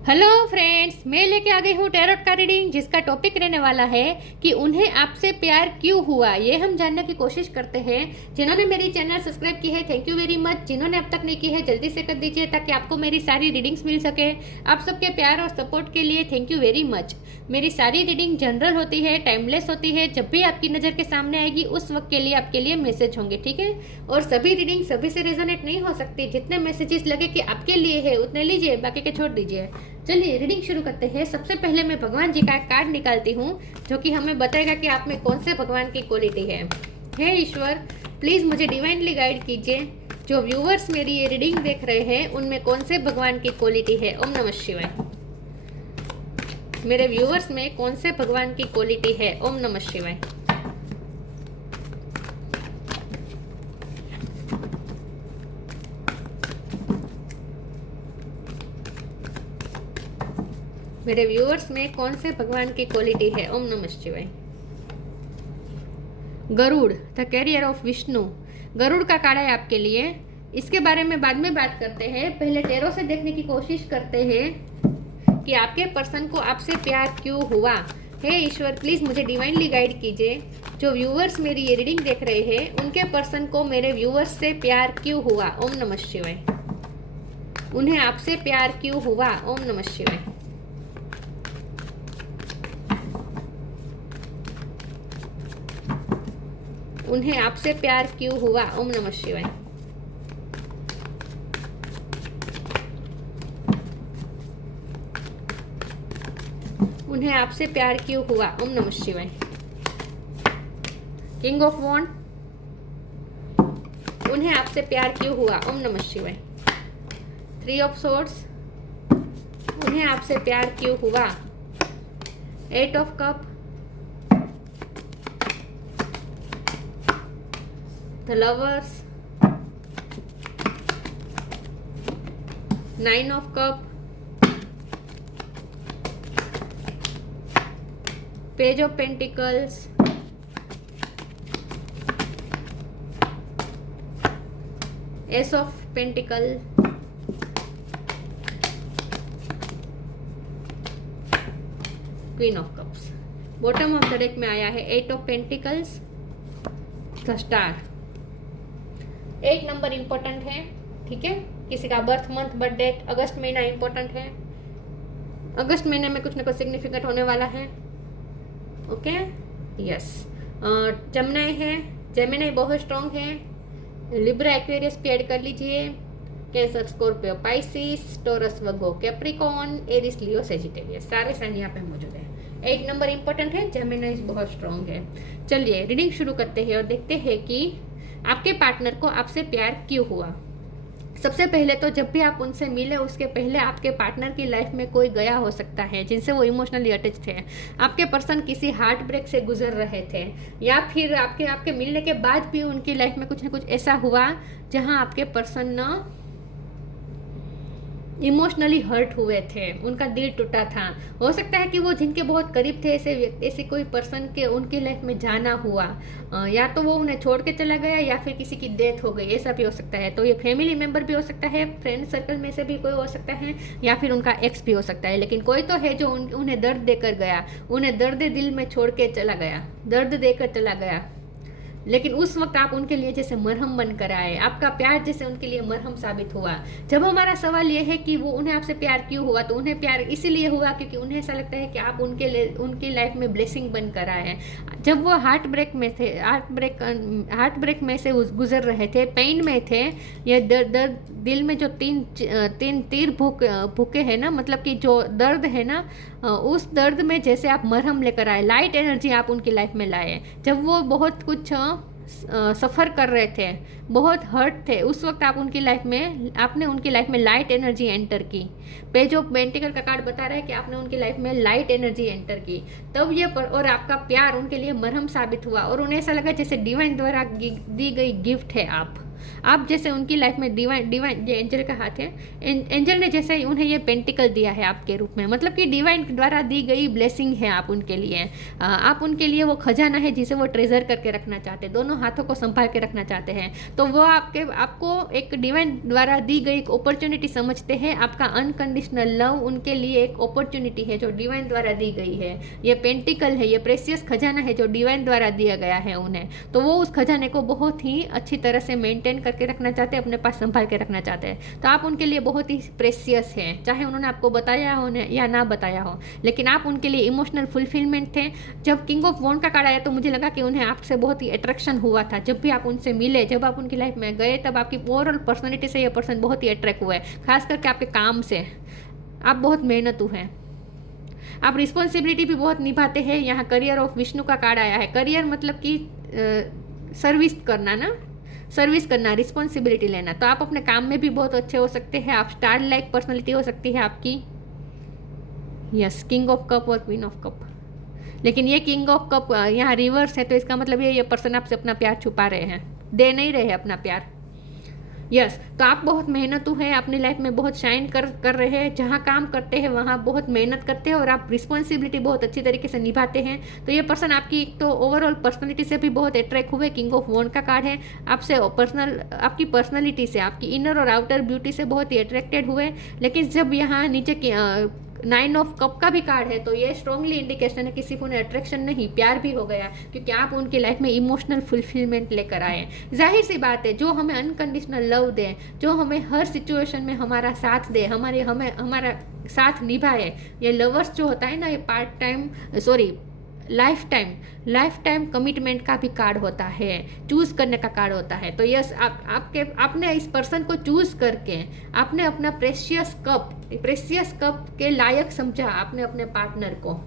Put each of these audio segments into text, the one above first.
Hello friends, मैं लेके आ गई हूँ टैरोट का रीडिंग, जिसका टॉपिक रहने वाला है कि उन्हें आपसे प्यार क्यों हुआ। ये हम जानने की कोशिश करते हैं। जिन्होंने मेरी चैनल सब्सक्राइब की है, थैंक यू वेरी मच। जिन्होंने अब तक नहीं की है, जल्दी से कर दीजिए ताकि आपको मेरी सारी रीडिंग्स मिल सके। आप सबके प्यार और सपोर्ट के लिए थैंक यू वेरी मच। मेरी सारी रीडिंग जनरल होती है, टाइमलेस होती है। जब भी आपकी नज़र के सामने आएगी उस वक्त के लिए आपके लिए मैसेज होंगे, ठीक है। और सभी रीडिंग सभी से रेजोनेट नहीं हो सकती। जितने मैसेजेस लगे कि आपके लिए है उतने लीजिए, बाकी के छोड़ दीजिए। चलिए रीडिंग शुरू करते हैं। सबसे पहले मैं भगवान जी का एक कार्ड निकालती हूँ, जो कि हमें बताएगा कि आप में कौन से भगवान की क्वालिटी है। हे ईश्वर, प्लीज़ मुझे डिवाइनली गाइड कीजिए। जो व्यूअर्स मेरी ये रीडिंग देख रहे हैं उनमें कौन से भगवान की क्वालिटी है। ओम नमः शिवाय। मेरे व्यूअर्स में कौन से भगवान की क्वालिटी है। ओम नमः शिवाय। मेरे व्यूअर्स में कौन से भगवान की क्वालिटी है। ओम नमः शिवाय। Garuda, the carrier of Vishnu. Garuda का कार्ड है आपके लिए। इसके बारे में बाद में बात करते हैं। पहले टैरो से देखने की कोशिश करते हैं कि आपके पर्सन को आपसे प्यार क्यों हुआ। हे ईश्वर, प्लीज़ मुझे डिवाइनली गाइड कीजिए। जो व्यूअर्स मेरी ये रीडिंग देख रहे हैं उनके पर्सन को मेरे व्यूअर्स से प्यार क्यों हुआ। ओम नमः शिवाय। उन्हें आपसे प्यार क्यों हुआ। ओम नमः शिवाय। उन्हें आपसे प्यार क्यों हुआ। ओम नमः शिवाय। उन्हें आपसे प्यार क्यों हुआ। ओम नमः शिवाय। किंग ऑफ वॉन्ड, उन्हें आपसे प्यार क्यों हुआ। ओम नमः शिवाय। थ्री ऑफ सोर्ड्स, उन्हें आपसे प्यार क्यों हुआ। Eight of cup, the lovers, nine of cup, page of pentacles, ace of pentacle, queen of cups. Bottom of the deck में आया है eight of pentacles, the star. एक नंबर इंपॉर्टेंट है, ठीक है। किसी का बर्थ मंथ बर्थ डेट अगस्त महीना इंपॉर्टेंट है। अगस्त महीने में कुछ ना कुछ सिग्निफिकेंट होने वाला है। Okay, yes. जमनाई है, जेमिनाई बहुत स्ट्रॉन्ग है। लिब्रा एक्वेरियस पे ऐड कर लीजिए। कैंसर, स्कॉर्पियो, पाइसिस, टॉरस, वर्गो, कैप्रिकॉन, एरिस, लियो, सेजिटेरियस, सारे साइन यहाँ पे मौजूद है। एक नंबर इंपॉर्टेंट है, जेमिनाई बहुत स्ट्रॉन्ग है। चलिए रीडिंग शुरू करते हैं और देखते हैं कि आपके पार्टनर को आपसे प्यार क्यों हुआ। सबसे पहले तो जब भी आप उनसे मिले उसके पहले आपके पार्टनर की लाइफ में कोई गया हो सकता है जिनसे वो इमोशनली अटैच थे। आपके पर्सन किसी हार्ट ब्रेक से गुजर रहे थे, या फिर आपके मिलने के बाद भी उनकी लाइफ में कुछ ना कुछ ऐसा हुआ जहां आपके पर्सन ना इमोशनली हर्ट हुए थे, उनका दिल टूटा था। हो सकता है कि वो जिनके बहुत करीब थे ऐसे कोई पर्सन के उनकी लाइफ में जाना हुआ, या तो वो उन्हें छोड़ के चला गया या फिर किसी की डेथ हो गई, ऐसा भी हो सकता है। तो ये फैमिली मेम्बर भी हो सकता है, फ्रेंड सर्कल में से भी कोई हो सकता है, या फिर उनका एक्स भी हो सकता है। लेकिन कोई तो है जो उन्हें दर्द देकर गया, उन्हें दर्द दिल में छोड़ के चला गया, दर्द देकर चला गया। लेकिन उस वक्त आप उनके लिए जैसे मरहम बनकर आए, आपका प्यार जैसे उनके लिए मरहम साबित हुआ। जब हमारा सवाल ये है कि वो उन्हें आपसे प्यार क्यों हुआ, तो उन्हें प्यार इसीलिए हुआ क्योंकि उन्हें ऐसा लगता है कि आप उनकी लाइफ में ब्लेसिंग बनकर आए हैं। जब वो हार्ट ब्रेक में से गुजर रहे थे, पेन में थे, या दर्द दिल में जो तीन तीर भूखे हैं ना, मतलब कि जो दर्द है ना, उस दर्द में जैसे आप मरहम लेकर आए, लाइट एनर्जी आप उनकी लाइफ में लाए। जब वो बहुत कुछ सफ़र कर रहे थे, बहुत हर्ट थे, उस वक्त आपने उनकी लाइफ में लाइट एनर्जी एंटर की। पेज ऑफ पेंटिकल का कार्ड बता रहा है कि आपने उनकी लाइफ में लाइट एनर्जी एंटर की। तब और आपका प्यार उनके लिए मरहम साबित हुआ और उन्हें ऐसा लगा जैसे डिवाइन द्वारा दी गई गिफ्ट है आप। आप जैसे उनकी लाइफ में डिवाइन डिवाइन जो एंजल का हाथ है, एंजल ने जैसे उन्हें ये पेंटिकल दिया है आपके रूप में, मतलब कि डिवाइन द्वारा दी गई ब्लेसिंग है आप उनके लिए। आप उनके लिए वो खजाना है जिसे वो ट्रेजर करके रखना चाहते हैं, दोनों हाथों को संभाल के रखना चाहते हैं। तो वो आपको एक डिवाइन द्वारा दी गई एक अपॉर्चुनिटी समझते हैं। आपका अनकंडीशनल लव उनके लिए एक अपॉर्चुनिटी है जो डिवाइन द्वारा दी गई है। ये पेंटिकल है, ये प्रेशियस खजाना है जो डिवाइन द्वारा दिया गया है उन्हें। तो वो उस खजाने को बहुत ही अच्छी तरह से मेंटेन करके रखना चाहते हैं, अपने पास संभाल के रखना चाहते हैं। तो आप उनके लिए बहुत ही प्रेशियस हैं, चाहे उन्होंने आपको बताया हो या ना बताया हो, लेकिन आप उनके लिए इमोशनल फुलफिलमेंट थे। जब किंग ऑफ वॉन्ड का कार्ड आया तो मुझे लगा कि उन्हें आपसे बहुत ही अट्रैक्शन हुआ था। जब भी आप उनसे मिले, जब आप उनकी लाइफ में गए, तब आपकी ओवरऑल पर्सनैलिटी से ये पर्सन बहुत ही अट्रैक्ट हुआ है, खास करके आपके काम से। आप बहुत मेहनतू हैं, आप रिस्पॉन्सिबिलिटी भी बहुत निभाते हैं। यहाँ करियर ऑफ विष्णु का कार्ड आया है। करियर मतलब कि सर्विस करना ना, सर्विस करना, रिस्पॉन्सिबिलिटी लेना। तो आप अपने काम में भी बहुत अच्छे हो सकते हैं। आप स्टार लाइक पर्सनैलिटी हो सकती है आपकी। यस, किंग ऑफ कप और क्वीन ऑफ कप। लेकिन ये किंग ऑफ कप यहाँ रिवर्स है, तो इसका मतलब ये पर्सन आपसे अपना प्यार छुपा रहे हैं, दे नहीं रहे अपना प्यार। यस, तो आप बहुत मेहनतू हैं, अपनी लाइफ में बहुत शाइन कर रहे हैं। जहाँ काम करते हैं वहाँ बहुत मेहनत करते हैं और आप रिस्पॉन्सिबिलिटी बहुत अच्छी तरीके से निभाते हैं। तो ये पर्सन आपकी एक तो ओवरऑल पर्सनैलिटी से भी बहुत अट्रैक्ट हुए। किंग ऑफ वॉन्ड का कार्ड है, आपसे आपकी पर्सनैलिटी से, आपकी इनर और आउटर ब्यूटी से बहुत ही अट्रैक्टेड हुए। लेकिन जब यहाँ नीचे की 9 ऑफ कप का भी कार्ड है, तो ये स्ट्रांगली इंडिकेशन है कि सिर्फ उन्हें अट्रैक्शन नहीं, प्यार भी हो गया, क्योंकि आप उनकी लाइफ में इमोशनल फुलफिलमेंट लेकर आए। जाहिर सी बात है, जो हमें अनकंडीशनल लव दे, जो हमें हर सिचुएशन में हमारा साथ दे, हमारा साथ निभाए, ये लवर्स जो होता है ना, ये लाइफ टाइम कमिटमेंट का भी कार्ड होता है, चूज़ करने का कार्ड होता है। तो यस, आपने इस पर्सन को चूज़ करके आपने अपना प्रेशियस कप के लायक समझा, आपने अपने पार्टनर को।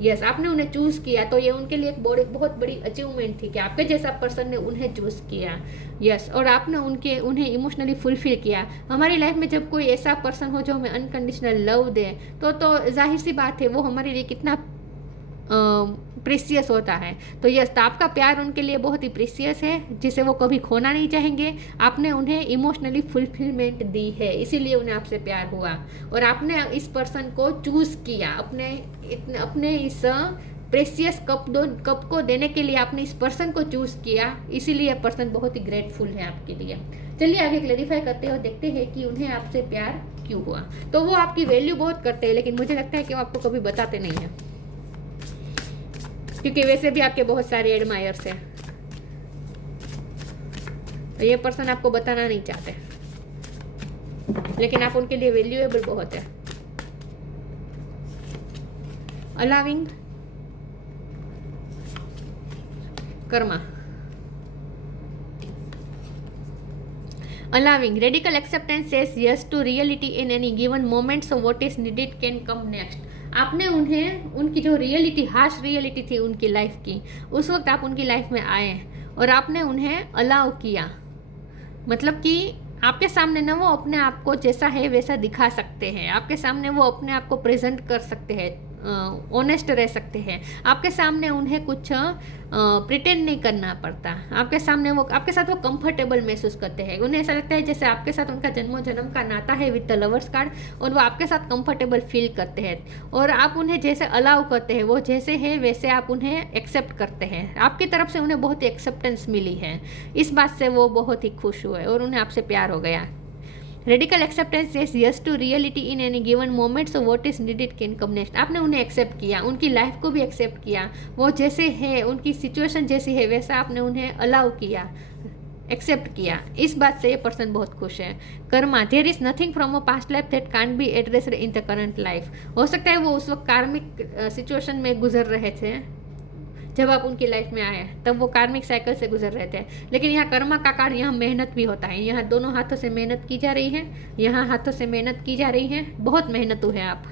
यस, आपने उन्हें चूज़ किया, तो ये उनके लिए एक बहुत बड़ी अचीवमेंट थी कि आपके जैसा पर्सन ने उन्हें चूज़ किया। यस, और आपने उन्हें इमोशनली फुलफिल किया। हमारी लाइफ में जब कोई ऐसा पर्सन हो जो हमें अनकंडीशनल लव दे, तो जाहिर सी बात है वो हमारे लिए कितना प्रेशियस होता है। तो यस, तो आपका प्यार उनके लिए बहुत ही प्रेशियस है, जिसे वो कभी खोना नहीं चाहेंगे। आपने उन्हें इमोशनली फुलफिलमेंट दी है, इसीलिए उन्हें आपसे प्यार हुआ। और आपने इस पर्सन को चूज़ किया, अपने इस प्रेशियस कप को देने के लिए आपने इस पर्सन को चूज़ किया, इसीलिए पर्सन बहुत ही ग्रेटफुल है आपके लिए। चलिए आगे क्लैरिफाई करते हैं और देखते हैं कि उन्हें आपसे प्यार क्यों हुआ। तो वो आपकी वैल्यू बहुत करते हैं, लेकिन मुझे लगता है कि वो आपको कभी बताते नहीं हैं, क्योंकि वैसे भी आपके बहुत सारे एडमायर्स हैं। तो ये पर्सन आपको बताना नहीं चाहते, लेकिन आप उनके लिए वैल्यूएबल बहुत है। Allowing Karma, allowing radical acceptance says yes to reality in any given moment, so what is needed can come next। आपने उनकी जो रियलिटी, हार्श रियलिटी थी उनकी लाइफ की, उस वक्त आप उनकी लाइफ में आए और आपने उन्हें अलाउ किया। मतलब कि आपके सामने ना वो अपने आप को जैसा है वैसा दिखा सकते हैं, आपके सामने वो अपने आप को प्रेजेंट कर सकते हैं, ऑनेस्ट रह सकते हैं। आपके सामने उन्हें कुछ प्रिटेंड नहीं करना पड़ता, आपके साथ वो कंफर्टेबल महसूस करते हैं। उन्हें ऐसा लगता है जैसे आपके साथ उनका जन्मों जन्म का नाता है विद द लवर्स कार्ड, और वो आपके साथ कंफर्टेबल फील करते हैं और आप उन्हें जैसे अलाउ करते हैं, वो जैसे है वैसे आप उन्हें एक्सेप्ट करते हैं। आपकी तरफ से उन्हें बहुत ही एक्सेप्टेंस मिली है, इस बात से वो बहुत ही खुश हुए और उन्हें आपसे प्यार हो गया। Radical acceptance says yes to reality in any given moment, so what is needed can come next. आपने उन्हें एक्सेप्ट किया, उनकी लाइफ को भी एक्सेप्ट किया, वो जैसे है, उनकी सिचुएशन जैसी है वैसा आपने उन्हें अलाउ किया, एक्सेप्ट किया। इस बात से ये पर्सन बहुत खुश है। Karma, there is nothing from a past life that can't be addressed in the current life. हो सकता है वो उस वक्त कार्मिक सिचुएशन में गुजर रहे थे जब आप उनकी लाइफ में आए, तब वो कार्मिक साइकिल से गुजर रहे थे। लेकिन यहाँ कर्मा का कार्ड, यहाँ मेहनत भी होता है, यहाँ दोनों हाथों से मेहनत की जा रही है, यहाँ हाथों से मेहनत की जा रही है, बहुत मेहनतू है आप।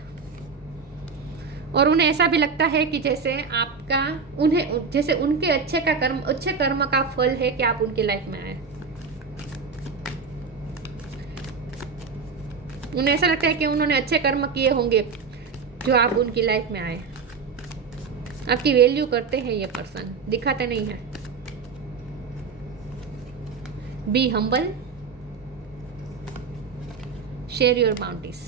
और उन्हें ऐसा भी लगता है कि जैसे उनके अच्छे कर्म का फल है कि आप उनकी लाइफ में आए। उन्हें ऐसा लगता है कि उन्होंने अच्छे कर्म किए होंगे जो आप उनकी लाइफ में आए। आपकी वैल्यू करते हैं ये पर्सन, दिखाते नहीं है। Be humble, share your boundaries.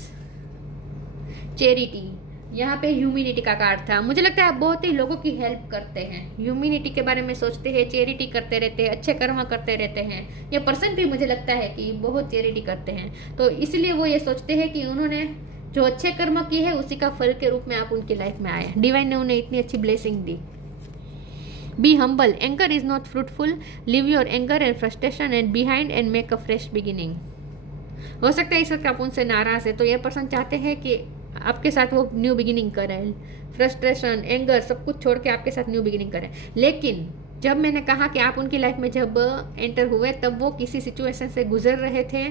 Charity, यहाँ पे ह्यूमिनिटी का कार्ड था। मुझे लगता है आप बहुत ही लोगों की हेल्प करते हैं, ह्यूमिनिटी के बारे में सोचते हैं, चैरिटी करते रहते हैं, अच्छे कर्म करते रहते हैं। ये पर्सन भी मुझे लगता है कि बहुत चैरिटी करते हैं, तो इसलिए वो ये सोचते हैं कि उन्होंने जो अच्छे कर्म किए हैं उसी का फल के रूप में आप उनकी लाइफ में आए। डिवाइन ने उन्हें इतनी अच्छी blessing the. Be humble, anger is not fruitful, live your anger and frustration and behind and make a fresh beginning. हो सकता है इस वक्त आप उनसे नाराज है, तो ये पर्सन चाहते हैं कि आपके साथ वो न्यू बिगिनिंग करें, फ्रस्ट्रेशन, एंगर सब कुछ छोड़ के आपके साथ न्यू बिगिनिंग करें। लेकिन जब मैंने कहा कि आप उनकी लाइफ में जब एंटर हुए तब वो किसी सिचुएशन से गुजर रहे थे,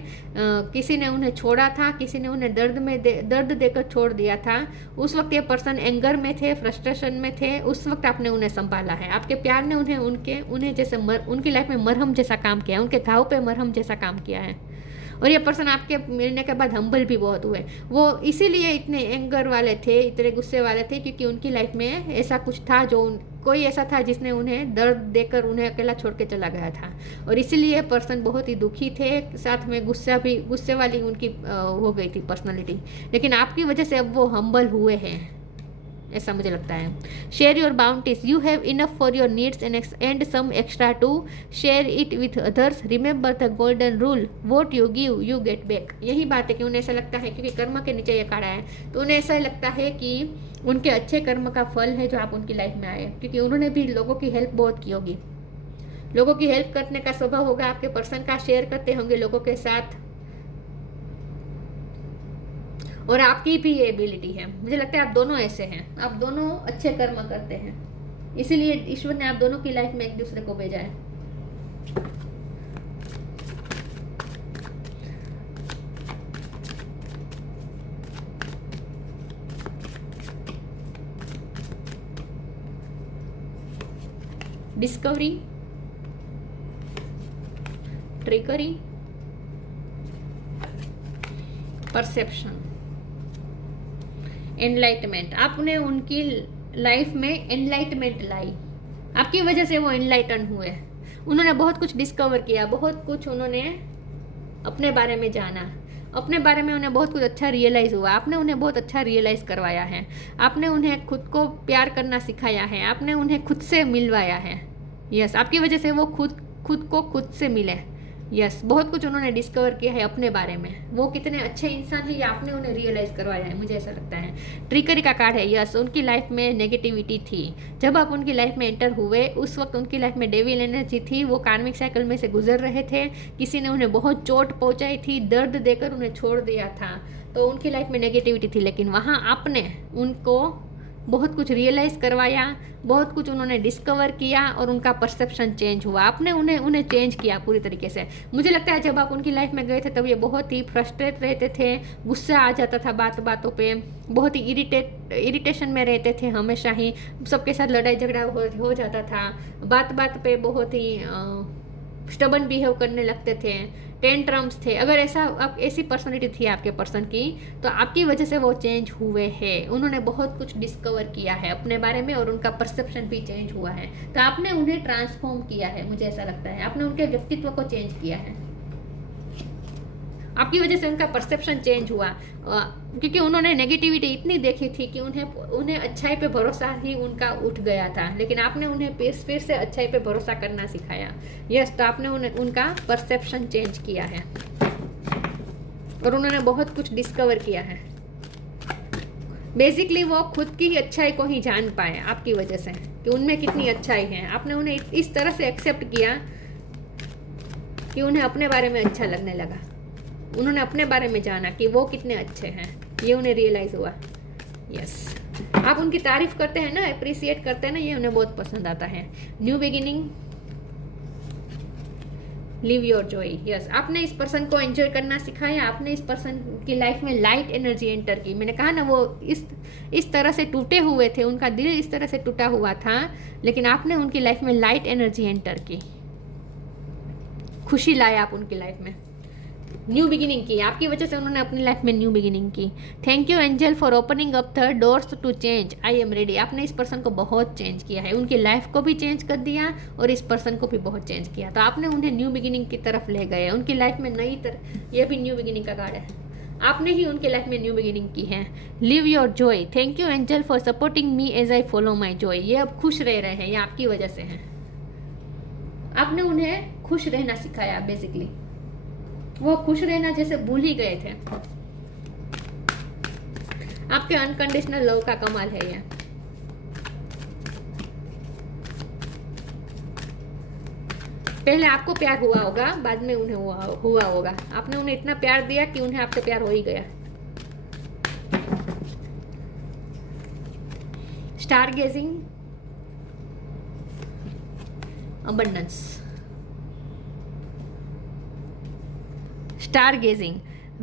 किसी ने उन्हें छोड़ा था, किसी ने उन्हें दर्द देकर छोड़ दिया था। उस वक्त ये पर्सन एंगर में थे, फ्रस्ट्रेशन में थे, उस वक्त आपने उन्हें संभाला है। आपके प्यार ने उन्हें जैसे उनकी लाइफ में मरहम जैसा काम किया, उनके घाव पे मरहम जैसा काम किया है। और ये पर्सन आपके मिलने के बाद हम्बल भी बहुत हुए। वो इसीलिए इतने एंगर वाले थे, इतने गुस्से वाले थे, क्योंकि उनकी लाइफ में ऐसा कुछ था, कोई ऐसा था जिसने उन्हें दर्द देकर उन्हें अकेला छोड़ के चला गया था। और इसीलिए पर्सन बहुत ही दुखी थे, साथ में गुस्से वाली उनकी हो गई थी पर्सनालिटी। लेकिन आपकी वजह से अब वो हम्बल हुए हैं, ऐसा मुझे लगता है। Share your boundaries, you have enough for your needs and some extra to share it with others, remember the golden rule, what you give you get back. यही बात है कि उन्हें ऐसा लगता है, क्योंकि कर्म के नीचे ये काढ़ा है, तो उन्हें ऐसा लगता है कि उनके अच्छे कर्म का फल है जो आप उनकी लाइफ में आए, क्योंकि उन्होंने भी लोगों की हेल्प बहुत की होगी। लोगों की हेल्प करने का स्वभाव होगा आपके पर्सन का, शेयर करते होंगे लोगों के साथ, और आपकी भी ये एबिलिटी है। मुझे लगता है आप दोनों ऐसे हैं, आप दोनों अच्छे कर्म करते हैं, इसीलिए ईश्वर ने आप दोनों की लाइफ में एक दूसरे को भेजा है। Discovery, trickery, perception, enlightenment. आपने उनकी लाइफ में एनलाइटमेंट लाई, आपकी वजह से वो एनलाइटन हुए। उन्होंने बहुत कुछ डिस्कवर किया, बहुत कुछ उन्होंने अपने बारे में जाना, अपने बारे में उन्हें बहुत कुछ अच्छा रियलाइज़ हुआ। आपने उन्हें बहुत अच्छा रियलाइज़ करवाया है, आपने उन्हें खुद को प्यार करना सिखाया है, आपने उन्हें खुद से मिलवाया है। यस, आपकी वजह से वो खुद को खुद से मिले। यस, बहुत कुछ उन्होंने डिस्कवर किया है अपने बारे में, वो कितने अच्छे इंसान है ये आपने उन्हें रियलाइज़ करवाया है, मुझे ऐसा लगता है। ट्रिकरी का कार्ड है। यस, उनकी लाइफ में नेगेटिविटी थी, जब आप उनकी लाइफ में एंटर हुए उस वक्त उनकी लाइफ में डेविल एनर्जी थी, वो कार्मिक साइकिल में से गुजर रहे थे, किसी ने उन्हें बहुत चोट पहुंचाई थी, दर्द देकर उन्हें छोड़ दिया था, तो उनकी लाइफ में नेगेटिविटी थी। लेकिन वहाँ आपने उनको बहुत कुछ रियलाइज़ करवाया, बहुत कुछ उन्होंने डिस्कवर किया और उनका परसेप्शन चेंज हुआ। आपने उन्हें चेंज किया पूरी तरीके से। मुझे लगता है जब आप उनकी लाइफ में गए थे तब ये बहुत ही फ्रस्ट्रेट रहते थे, गुस्सा आ जाता था बातों पे, बहुत ही इरिटेशन में रहते थे, हमेशा ही सबके साथ लड़ाई झगड़ा हो जाता था, बात पे बहुत ही स्टबन बिहेव करने लगते थे, टेंट्रम्स थे। अगर ऐसी पर्सनालिटी थी आपके पर्सन की, तो आपकी वजह से वो चेंज हुए हैं। उन्होंने बहुत कुछ डिस्कवर किया है अपने बारे में और उनका परसेप्शन भी चेंज हुआ है, तो आपने उन्हें ट्रांसफॉर्म किया है, मुझे ऐसा लगता है। आपने उनके व्यक्तित्व को चेंज किया है, आपकी वजह से उनका परसेप्शन चेंज हुआ, क्योंकि उन्होंने नेगेटिविटी इतनी देखी थी कि उन्हें अच्छाई पे भरोसा ही उनका उठ गया था। लेकिन आपने उन्हें फिर से अच्छाई पे भरोसा करना सिखाया। यस, तो आपने उनका परसेप्शन चेंज किया है और उन्होंने बहुत कुछ डिस्कवर किया है। बेसिकली वो खुद की अच्छाई को ही जान पाए आपकी वजह से, कि उनमें कितनी अच्छाई है। आपने उन्हें इस तरह से एक्सेप्ट किया कि उन्हें अपने बारे में अच्छा लगने लगा, उन्होंने अपने बारे में जाना कि वो कितने अच्छे हैं, ये उन्हें रियलाइज़ हुआ। यस, आप उनकी तारीफ करते हैं ना, अप्रिसिएट करते हैं ना, ये उन्हें बहुत पसंद आता है। New beginning, live your Joy. Yes, आपने इस पर्सन को एंजॉय करना सिखाया, आपने इस पर्सन की लाइफ में लाइट एनर्जी एंटर की। मैंने कहा ना, वो इस तरह से टूटे हुए थे, उनका दिल इस तरह से टूटा हुआ था, लेकिन आपने उनकी लाइफ में लाइट एनर्जी एंटर की, खुशी लाया आप उनकी लाइफ में। न्यू बिगिनिंग की, आपकी वजह से उन्होंने अपनी लाइफ में न्यू बिगिनिंग की। Thank you angel for opening up the doors to change, I am ready. आपने इस पर्सन को बहुत चेंज किया है, उनकी लाइफ को भी चेंज कर दिया और इस पर्सन को भी बहुत चेंज किया, तो आपने उन्हें न्यू बिगिनिंग की तरफ ले गए, उनकी लाइफ में नई तरह, ये भी न्यू बिगिनिंग का कार्ड है, आपने ही उनकी लाइफ में न्यू बिगिनिंग की है। Live your joy, thank you angel for supporting me as I follow my joy. ये अब खुश रह रहे हैं, ये आपकी वजह से है, आपने उन्हें खुश रहना सिखाया, बेसिकली वो खुश रहना जैसे भूल ही गए थे। आपके अनकंडीशनल लव का कमाल है ये। पहले आपको प्यार हुआ होगा, बाद में उन्हें हुआ होगा, आपने उन्हें इतना प्यार दिया कि उन्हें आपसे प्यार हो ही गया। Star gazing, abundance, star gazing,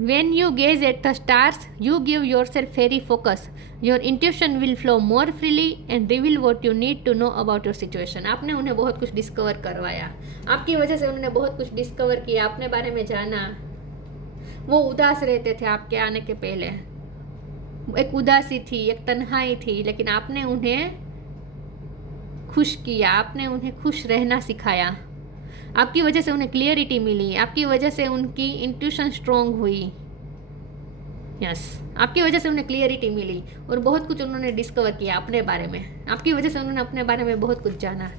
when you gaze at the stars you give yourself very focus, your intuition will flow more freely and reveal what you need to know about your situation। आपने उन्हें बहुत कुछ discover करवाया, आपकी वजह से उन्होंने बहुत कुछ डिस्कवर किया, अपने बारे में जाना। वो उदास रहते थे आपके आने के पहले, एक उदासी थी, एक तन्हाई थी, लेकिन आपने उन्हें खुश किया, आपने उन्हें खुश रहना सिखाया, आपकी वजह से उन्हें क्लियरिटी मिली, आपकी वजह से उनकी इंट्यूशन स्ट्रॉन्ग हुई। यस, आपकी वजह से उन्हें क्लियरिटी मिली और बहुत कुछ उन्होंने डिस्कवर किया अपने बारे में, आपकी वजह से उन्होंने अपने बारे में बहुत कुछ जाना।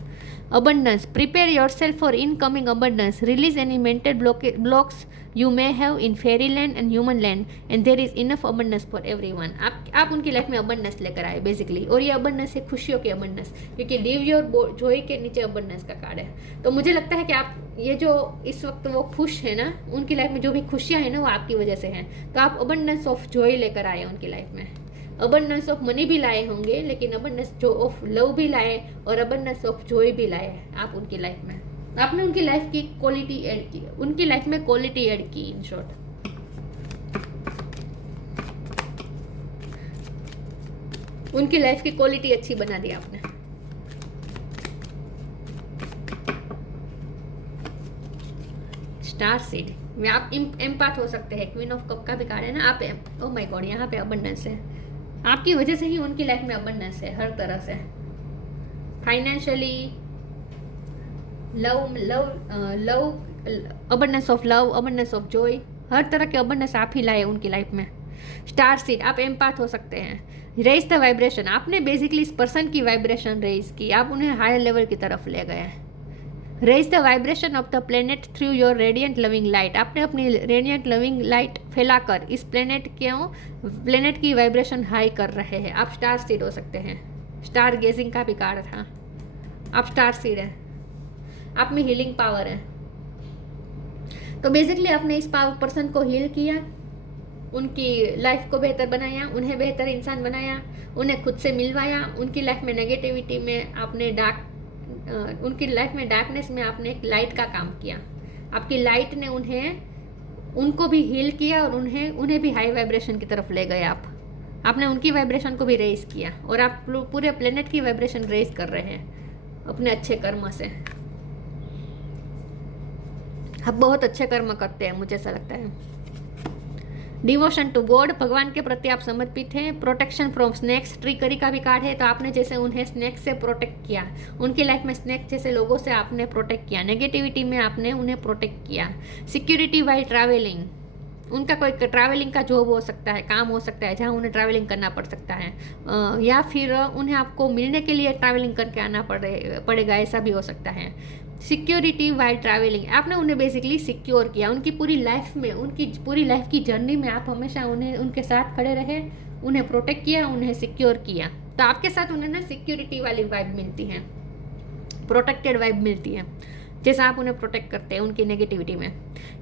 abundance, prepare yourself for incoming abundance, release any mental blocks you may have in fairyland and human land and there is enough abundance for everyone। आप उनकी लाइफ में abundance लेकर आए बेसिकली, और ये abundance है खुशियों की abundance, क्योंकि live your joy के नीचे abundance का कार्ड है। तो मुझे लगता है कि आप ये जो इस वक्त वो खुश है ना, उनकी लाइफ में जो भी खुशियाँ हैं ना वो आपकी वजह से हैं, तो आप abundance of joy लेकर आए उनकी लाइफ में। अबंडेंस ऑफ मनी भी लाए होंगे, लेकिन अबंडेंस जो ऑफ लव भी लाए और अबंडेंस ऑफ जॉय भी लाए आप उनकी लाइफ में। आपने उनकी लाइफ की क्वालिटी ऐड की, उनकी लाइफ में क्वालिटी ऐड की, इन शॉर्ट। उनकी लाइफ की क्वालिटी अच्छी बना दी आपने। स्टार सीड, आप एम्पाथ हो सकते हैं, क्वीन ऑफ कप का भी कार्ड है ना आप। ओह माय गॉड, यहाँ पे अबंडेंस है, आपकी वजह से ही उनकी लाइफ में अबंडेंस है हर तरह से, financially, love abundance of love, abundance of joy, हर तरह के अबंडेंस आप ही लाए उनकी लाइफ में। स्टार सीड, आप एम्पाथ हो सकते हैं। रेज द वाइब्रेशन, आपने बेसिकली इस पर्सन की वाइब्रेशन रेज की, आप उन्हें हायर लेवल की तरफ ले गए। Raise the vibration of the planet through your radiant loving light, आपने अपनी रेडियंट लविंग लाइट फैलाकर इस प्लेनेट की वाइब्रेशन हाई कर रहे हैं। आप स्टार सीड हो सकते हैं। स्टार गेजिंग का भी कार्ड था, आप स्टार सीड है, आप में हीलिंग पावर है। तो बेसिकली आपने इस पर्सन को हील किया, उनकी लाइफ को बेहतर बनाया, उन्हें बेहतर इंसान बनाया, उन्हें खुद से मिलवाया। उनकी लाइफ में नेगेटिविटी में आपने उनकी लाइफ में डार्कनेस में आपने एक लाइट का काम किया। आपकी लाइट ने उनको भी हील किया और उन्हें भी हाई वाइब्रेशन की तरफ ले गए। आपने उनकी वाइब्रेशन को भी रेज किया और आप पूरे प्लेनेट की वाइब्रेशन रेज कर रहे हैं अपने अच्छे कर्म से। आप बहुत अच्छे कर्म करते हैं, मुझे ऐसा लगता है। डिवोशन टू गॉड, भगवान के प्रति आप समर्पित हैं। प्रोटेक्शन फ्रॉम स्नैक्स, ट्रिकरी का भी कार्ड है, तो आपने जैसे उन्हें स्नैक से प्रोटेक्ट किया, उनकी लाइफ में स्नैक जैसे लोगों से आपने प्रोटेक्ट किया, नेगेटिविटी में आपने उन्हें प्रोटेक्ट किया। सिक्योरिटी वाइल ट्रैवलिंग, उनका कोई ट्रैवलिंग का जॉब हो सकता है, काम हो सकता है जहाँ उन्हें ट्रैवलिंग करना पड़ सकता है, या फिर उन्हें आपको मिलने के लिए ट्रैवलिंग करके आना पड़ेगा, ऐसा भी हो सकता है। सिक्योरिटी वाइल ट्रैवलिंग, आपने उन्हें बेसिकली सिक्योर किया। उनकी पूरी लाइफ में, उनकी पूरी लाइफ की जर्नी में आप हमेशा उनके साथ खड़े रहे, उन्हें प्रोटेक्ट किया, उन्हें सिक्योर किया। तो आपके साथ उन्हें ना सिक्योरिटी वाली वाइब मिलती है, प्रोटेक्टेड वाइब मिलती है, जैसा आप उन्हें प्रोटेक्ट करते हैं उनकी नेगेटिविटी में।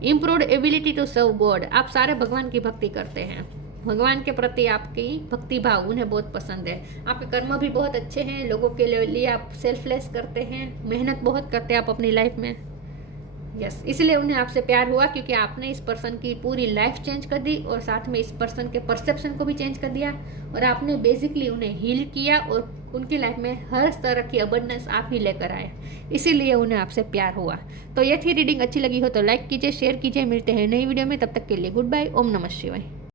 Improved ability to serve God, आप सारे भगवान की भक्ति करते हैं, भगवान के प्रति आपकी भक्ति भाव उन्हें बहुत पसंद है। आपके कर्म भी बहुत अच्छे हैं, लोगों के लिए आप सेल्फलेस करते हैं, मेहनत बहुत करते हैं आप अपनी लाइफ में। यस, इसलिए उन्हें आपसे प्यार हुआ क्योंकि आपने इस पर्सन की पूरी लाइफ चेंज कर दी और साथ में इस पर्सन के परसेप्शन को भी चेंज कर दिया और आपने बेसिकली उन्हें हील किया और उनकी लाइफ में हर तरह की अबंडेंस आप ही लेकर आए, इसीलिए उन्हें आपसे प्यार हुआ। तो ये थी रीडिंग। अच्छी लगी हो तो लाइक कीजिए, शेयर कीजिए। मिलते हैं नई वीडियो में, तब तक के लिए गुड बाय। ओम नमः शिवाय।